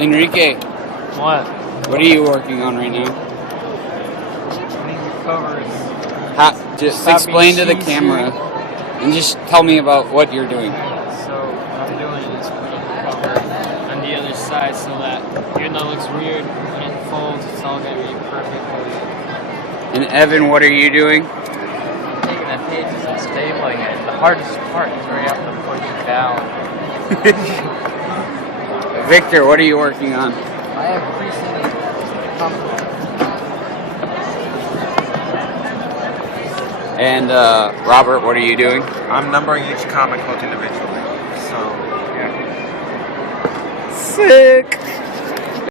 Enrique, What? what are you working on right now? Putting the covers. Just Stop explain to being the cheesy. camera and just tell me about what you're doing. So what I'm doing is putting the cover on the other side so that even though it looks weird, when it folds, it's all going to be perfectly. And Evan, what are you doing? I'm taking the pages and stapling it. The hardest part is where you have to push it down. Victor, what are you working on? I have recently And Robert, what are you doing? I'm numbering each comic book individually. So, yeah. Sick!